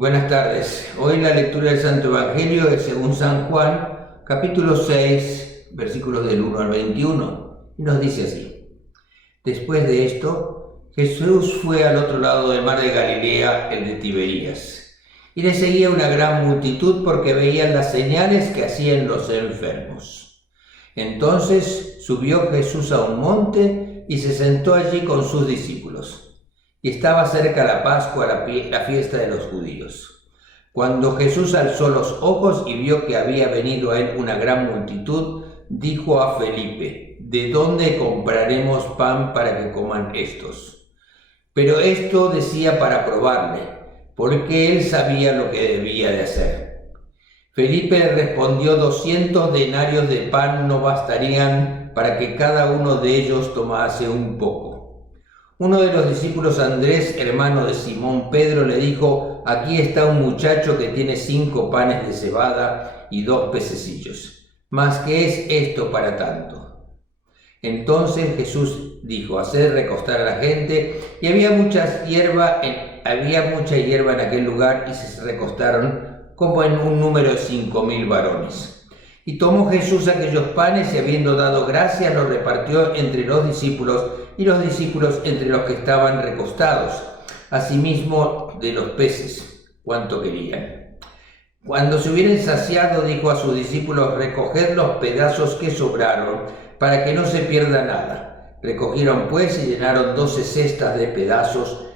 Buenas tardes. Hoy la lectura del Santo Evangelio es según San Juan, capítulo 6, versículos del 1 al 21, y nos dice así. Después de esto, Jesús fue al otro lado del mar de Galilea, el de Tiberías, y le seguía una gran multitud porque veían las señales que hacían los enfermos. Entonces subió Jesús a un monte y se sentó allí con sus discípulos. Y estaba cerca la Pascua, la fiesta de los judíos. Cuando Jesús alzó los ojos y vio que había venido a él una gran multitud, dijo a Felipe: ¿De dónde compraremos pan para que coman estos? Pero esto decía para probarle, porque él sabía lo que debía de hacer. Felipe le respondió: 200 denarios de pan no bastarían para que cada uno de ellos tomase un poco. Uno de los discípulos, Andrés, hermano de Simón Pedro, le dijo: Aquí está un muchacho que tiene 5 panes de cebada y 2 pececillos. ¿Mas qué es esto para tanto? Entonces Jesús dijo: Haced recostar a la gente. Y había mucha hierba en aquel lugar, y se recostaron como en un número de 5,000 varones. Y tomó Jesús aquellos panes y, habiendo dado gracias, los repartió entre los discípulos, y los discípulos entre los que estaban recostados, asimismo de los peces, cuanto querían. Cuando se hubieran saciado, dijo a sus discípulos: Recoged los pedazos que sobraron, para que no se pierda nada. Recogieron pues y llenaron 12 cestas de pedazos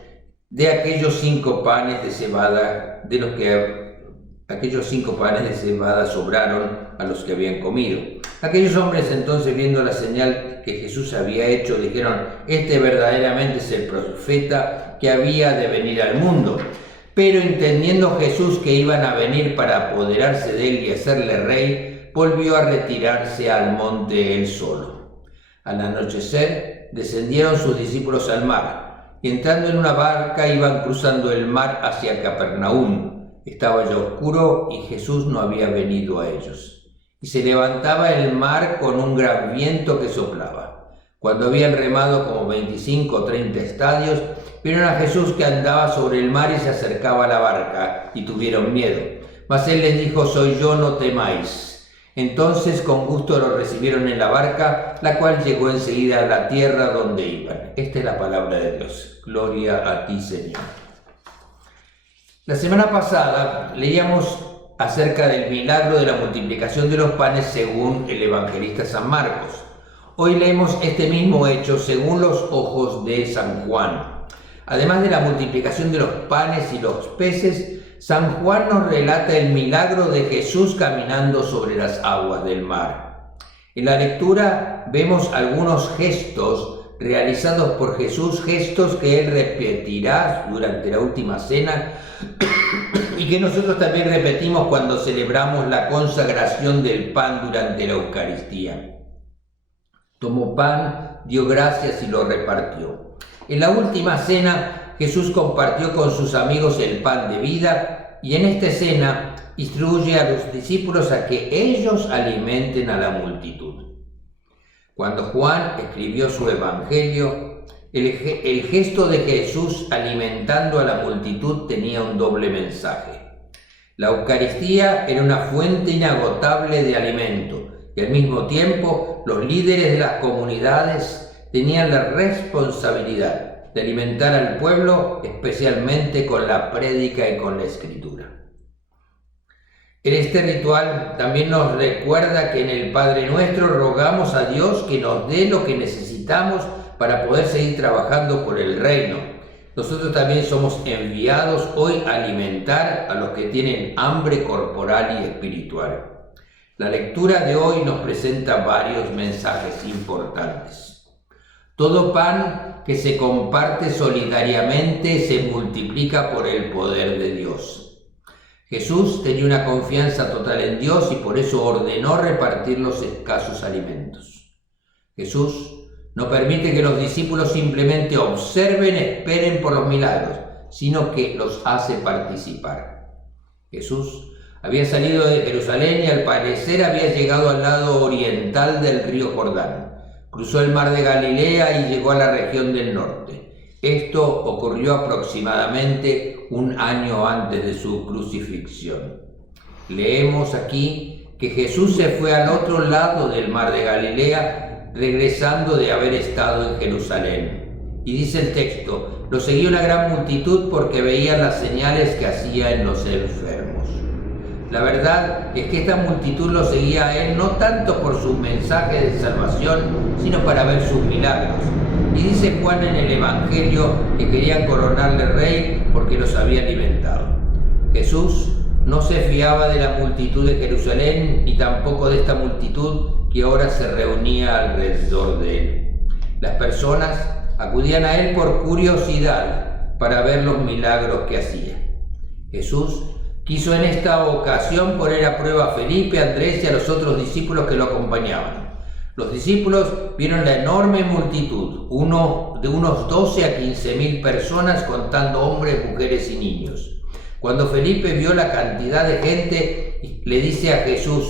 de aquellos 5 panes de cebada, aquellos 5 panes de cebada sobraron a los que habían comido. Aquellos hombres entonces, viendo la señal que Jesús había hecho, dijeron: Este verdaderamente es el profeta que había de venir al mundo. Pero entendiendo Jesús que iban a venir para apoderarse de él y hacerle rey, volvió a retirarse al monte él solo. Al anochecer descendieron sus discípulos al mar, y entrando en una barca iban cruzando el mar hacia Capernaum. Estaba ya oscuro y Jesús no había venido a ellos. Y se levantaba el mar con un gran viento que soplaba. Cuando habían remado como 25 o 30 estadios, vieron a Jesús que andaba sobre el mar y se acercaba a la barca, y tuvieron miedo. Mas él les dijo: Soy yo, no temáis. Entonces con gusto lo recibieron en la barca, la cual llegó enseguida a la tierra donde iban. Esta es la palabra de Dios. Gloria a ti, Señor. La semana pasada leíamos acerca del milagro de la multiplicación de los panes según el evangelista San Marcos. Hoy leemos este mismo hecho según los ojos de San Juan. Además de la multiplicación de los panes y los peces, San Juan nos relata el milagro de Jesús caminando sobre las aguas del mar. En la lectura vemos algunos gestos realizados por Jesús, gestos que él repetirá durante la última cena y que nosotros también repetimos cuando celebramos la consagración del pan durante la Eucaristía. Tomó pan, dio gracias y lo repartió. En la última cena, Jesús compartió con sus amigos el pan de vida, y en esta cena instruye a los discípulos a que ellos alimenten a la multitud. Cuando Juan escribió su evangelio, el gesto de Jesús alimentando a la multitud tenía un doble mensaje. La Eucaristía era una fuente inagotable de alimento, y al mismo tiempo los líderes de las comunidades tenían la responsabilidad de alimentar al pueblo, especialmente con la prédica y con la escritura. En este ritual también nos recuerda que en el Padre Nuestro rogamos a Dios que nos dé lo que necesitamos para poder seguir trabajando por el reino. Nosotros también somos enviados hoy a alimentar a los que tienen hambre corporal y espiritual. La lectura de hoy nos presenta varios mensajes importantes. Todo pan que se comparte solidariamente se multiplica por el poder de Dios. Jesús tenía una confianza total en Dios y por eso ordenó repartir los escasos alimentos. Jesús no permite que los discípulos simplemente observen, esperen por los milagros, sino que los hace participar. Jesús había salido de Jerusalén y al parecer había llegado al lado oriental del río Jordán. Cruzó el mar de Galilea y llegó a la región del norte. Esto ocurrió aproximadamente un año antes de su crucifixión. Leemos aquí que Jesús se fue al otro lado del mar de Galilea, regresando de haber estado en Jerusalén. Y dice el texto: lo seguía una gran multitud porque veían las señales que hacía en los enfermos. La verdad es que esta multitud lo seguía a él no tanto por su mensaje de salvación, sino para ver sus milagros. Y dice Juan en el Evangelio que querían coronarle rey porque los había alimentado. Jesús no se fiaba de la multitud de Jerusalén y tampoco de esta multitud que ahora se reunía alrededor de él. Las personas acudían a él por curiosidad para ver los milagros que hacía. Jesús quiso en esta ocasión poner a prueba a Felipe, a Andrés y a los otros discípulos que lo acompañaban. Los discípulos vieron la enorme multitud, de unos 12 a 15.000 personas, contando hombres, mujeres y niños. Cuando Felipe vio la cantidad de gente, le dice a Jesús,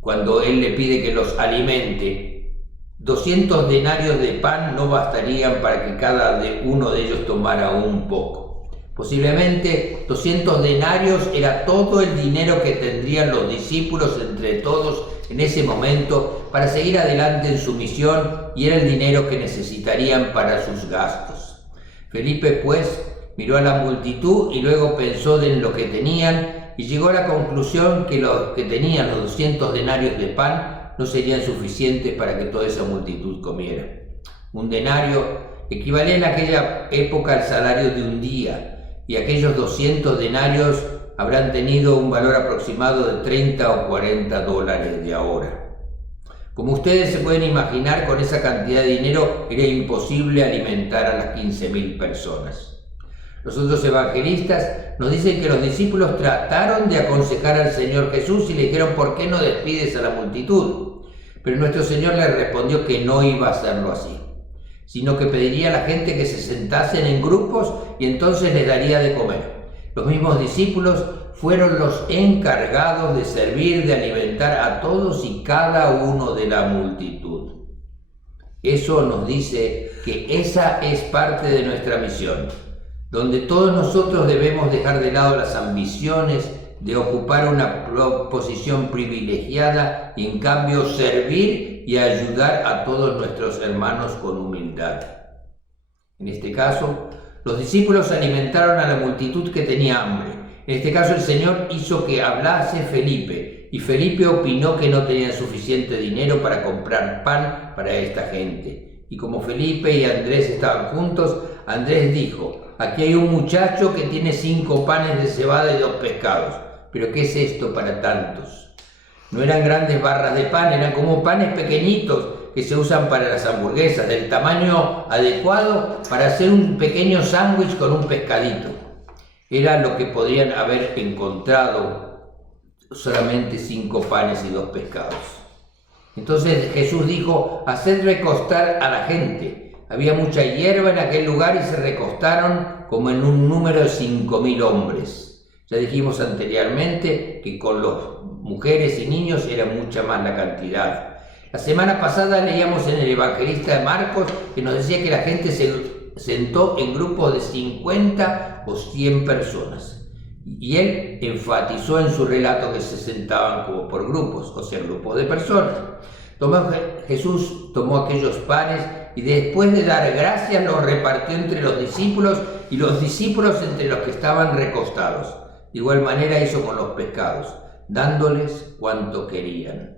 cuando él le pide que los alimente, 200 denarios de pan no bastarían para que cada uno de ellos tomara un poco. Posiblemente 200 denarios era todo el dinero que tendrían los discípulos entre todos en ese momento para seguir adelante en su misión, y era el dinero que necesitarían para sus gastos. Felipe pues miró a la multitud y luego pensó en lo que tenían y llegó a la conclusión que los que tenían los 200 denarios de pan no serían suficientes para que toda esa multitud comiera. Un denario equivalía en aquella época al salario de un día, y aquellos 200 denarios habrán tenido un valor aproximado de 30 o 40 dólares de ahora. Como ustedes se pueden imaginar, con esa cantidad de dinero era imposible alimentar a las 15.000 personas. Los otros evangelistas nos dicen que los discípulos trataron de aconsejar al Señor Jesús y le dijeron: ¿por qué no despides a la multitud? Pero nuestro Señor les respondió que no iba a hacerlo así, sino que pediría a la gente que se sentasen en grupos y entonces les daría de comer. Los mismos discípulos fueron los encargados de servir, de alimentar a todos y cada uno de la multitud. Eso nos dice que esa es parte de nuestra misión, donde todos nosotros debemos dejar de lado las ambiciones de ocupar una posición privilegiada y en cambio servir y ayudar a todos nuestros hermanos con humildad. En este caso, los discípulos alimentaron a la multitud que tenía hambre. En este caso, el Señor hizo que hablase Felipe, y Felipe opinó que no tenían suficiente dinero para comprar pan para esta gente. Y como Felipe y Andrés estaban juntos, Andrés dijo: aquí hay un muchacho que tiene 5 panes de cebada y 2 pescados. ¿Pero qué es esto para tantos? No eran grandes barras de pan, eran como panes pequeñitos que se usan para las hamburguesas, del tamaño adecuado para hacer un pequeño sándwich con un pescadito. Era lo que podrían haber encontrado, solamente 5 panes y 2 pescados. Entonces Jesús dijo: haced recostar a la gente. Había mucha hierba en aquel lugar y se recostaron como en un número de 5.000 hombres. Ya dijimos anteriormente que con las mujeres y niños era mucha más la cantidad. La semana pasada leíamos en el Evangelista de Marcos que nos decía que la gente se sentó en grupos de 50 o 100 personas. Y él enfatizó en su relato que se sentaban como por grupos, o sea, grupos de personas. Jesús tomó aquellos panes y después de dar gracias los repartió entre los discípulos y los discípulos entre los que estaban recostados. De igual manera hizo con los pescados, dándoles cuanto querían.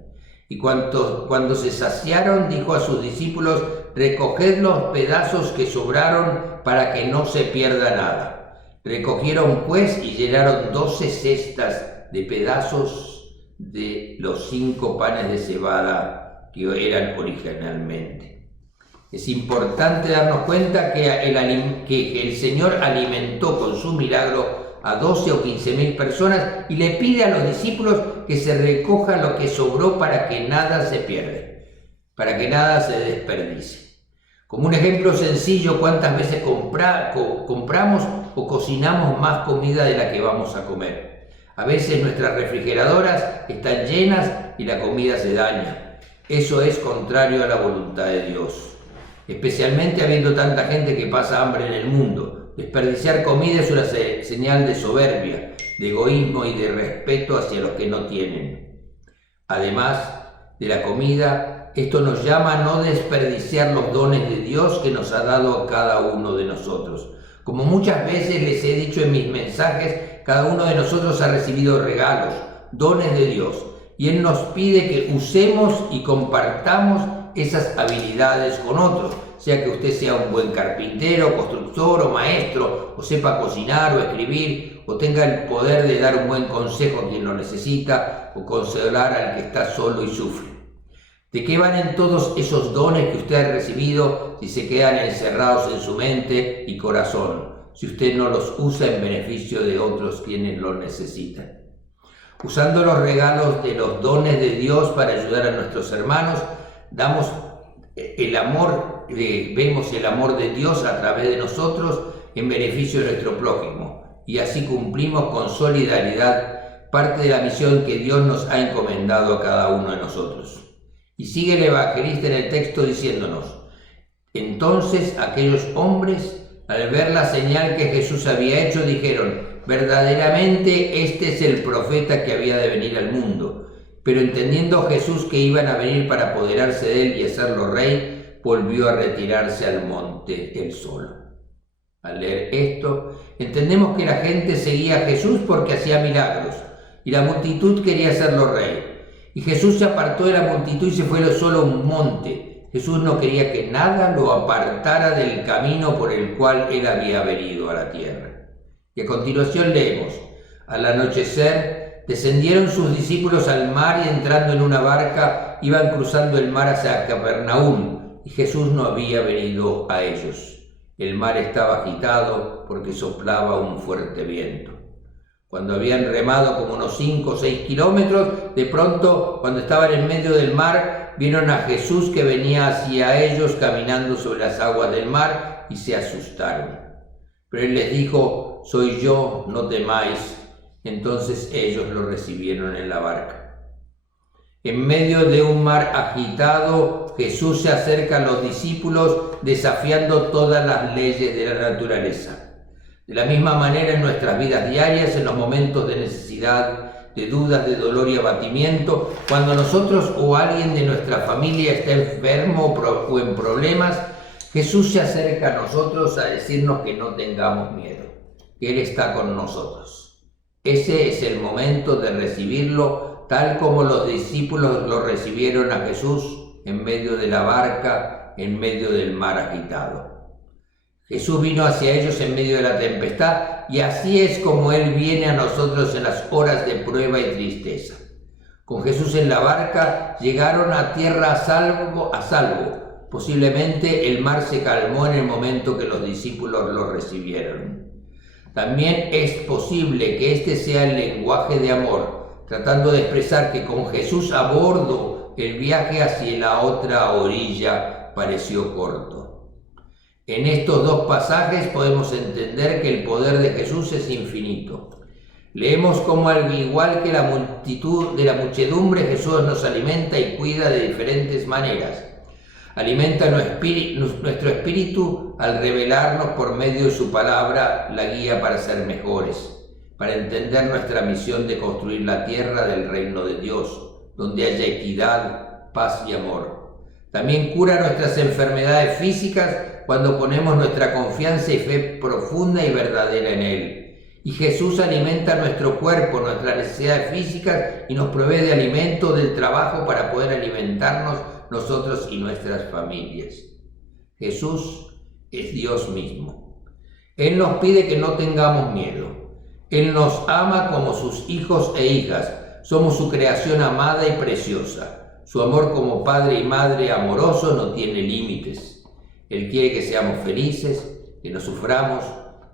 Y cuando se saciaron, dijo a sus discípulos: recoged los pedazos que sobraron para que no se pierda nada. Recogieron pues y llenaron 12 cestas de pedazos de los 5 panes de cebada que eran originalmente. Es importante darnos cuenta que el Señor alimentó con su milagro a 12 o 15.000 personas y le pide a los discípulos que se recoja lo que sobró para que nada se pierda, para que nada se desperdicie. Como un ejemplo sencillo, ¿cuántas veces compramos o cocinamos más comida de la que vamos a comer? A veces nuestras refrigeradoras están llenas y la comida se daña. Eso es contrario a la voluntad de Dios, especialmente habiendo tanta gente que pasa hambre en el mundo. Desperdiciar comida es una señal de soberbia, de egoísmo y de respeto hacia los que no tienen. Además de la comida, esto nos llama a no desperdiciar los dones de Dios que nos ha dado a cada uno de nosotros. Como muchas veces les he dicho en mis mensajes, cada uno de nosotros ha recibido regalos, dones de Dios, y Él nos pide que usemos y compartamos esas habilidades con otros, sea que usted sea un buen carpintero, constructor o maestro, o sepa cocinar o escribir, o tenga el poder de dar un buen consejo a quien lo necesita, o consolar al que está solo y sufre. ¿De qué valen todos esos dones que usted ha recibido si se quedan encerrados en su mente y corazón, si usted no los usa en beneficio de otros quienes lo necesitan? Usando los regalos de los dones de Dios para ayudar a nuestros hermanos, vemos el amor de Dios a través de nosotros en beneficio de nuestro prójimo, y así cumplimos con solidaridad parte de la misión que Dios nos ha encomendado a cada uno de nosotros. Y sigue el evangelista en el texto diciéndonos: entonces aquellos hombres, al ver la señal que Jesús había hecho, dijeron: verdaderamente este es el profeta que había de venir al mundo. Pero entendiendo Jesús que iban a venir para apoderarse de él y hacerlo rey, volvió a retirarse al monte él solo. Al leer esto, entendemos que la gente seguía a Jesús porque hacía milagros, y la multitud quería hacerlo rey. Y Jesús se apartó de la multitud y se fue solo a un monte. Jesús no quería que nada lo apartara del camino por el cual él había venido a la tierra. Y a continuación leemos: al anochecer descendieron sus discípulos al mar y entrando en una barca iban cruzando el mar hacia Capernaum, y Jesús no había venido a ellos. El mar estaba agitado porque soplaba un fuerte viento. Cuando habían remado como unos 5 o 6 kilómetros, de pronto, cuando estaban en medio del mar, vieron a Jesús que venía hacia ellos caminando sobre las aguas del mar y se asustaron. Pero él les dijo: soy yo, no temáis. Entonces ellos lo recibieron en la barca. En medio de un mar agitado, Jesús se acerca a los discípulos desafiando todas las leyes de la naturaleza. De la misma manera, en nuestras vidas diarias, en los momentos de necesidad, de dudas, de dolor y abatimiento, cuando nosotros o alguien de nuestra familia está enfermo o en problemas, Jesús se acerca a nosotros a decirnos que no tengamos miedo, que Él está con nosotros. Ese es el momento de recibirlo, tal como los discípulos lo recibieron a Jesús en medio de la barca, en medio del mar agitado. Jesús vino hacia ellos en medio de la tempestad, y así es como Él viene a nosotros en las horas de prueba y tristeza. Con Jesús en la barca llegaron a tierra a salvo. Posiblemente el mar se calmó en el momento que los discípulos lo recibieron. También es posible que este sea el lenguaje de amor, tratando de expresar que con Jesús a bordo el viaje hacia la otra orilla pareció corto. En estos dos pasajes podemos entender que el poder de Jesús es infinito. Leemos cómo, al igual que la muchedumbre, Jesús nos alimenta y cuida de diferentes maneras. Alimenta nuestro espíritu al revelarnos por medio de su palabra la guía para ser mejores, para entender nuestra misión de construir la tierra del reino de Dios, donde haya equidad, paz y amor. También cura nuestras enfermedades físicas cuando ponemos nuestra confianza y fe profunda y verdadera en Él. Y Jesús alimenta nuestro cuerpo, nuestras necesidades físicas, y nos provee de alimento del trabajo para poder alimentarnos nosotros y nuestras familias. Jesús es Dios mismo. Él nos pide que no tengamos miedo. Él nos ama como sus hijos e hijas. Somos su creación amada y preciosa. Su amor como padre y madre amoroso no tiene límites. Él quiere que seamos felices, que no suframos.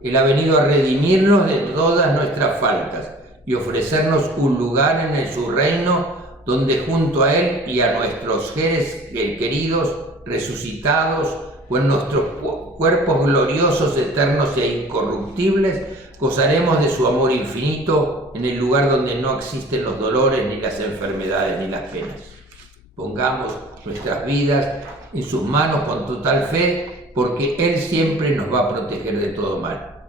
Él ha venido a redimirnos de todas nuestras faltas y ofrecernos un lugar en su reino, donde junto a Él y a nuestros seres queridos, resucitados, con nuestros cuerpos gloriosos, eternos e incorruptibles, gozaremos de su amor infinito en el lugar donde no existen los dolores, ni las enfermedades, ni las penas. Pongamos nuestras vidas en sus manos con total fe, porque Él siempre nos va a proteger de todo mal.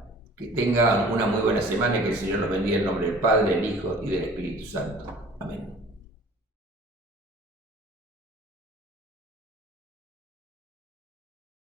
Que tengan una muy buena semana y que el Señor los bendiga en nombre del Padre, del Hijo y del Espíritu Santo. Amén.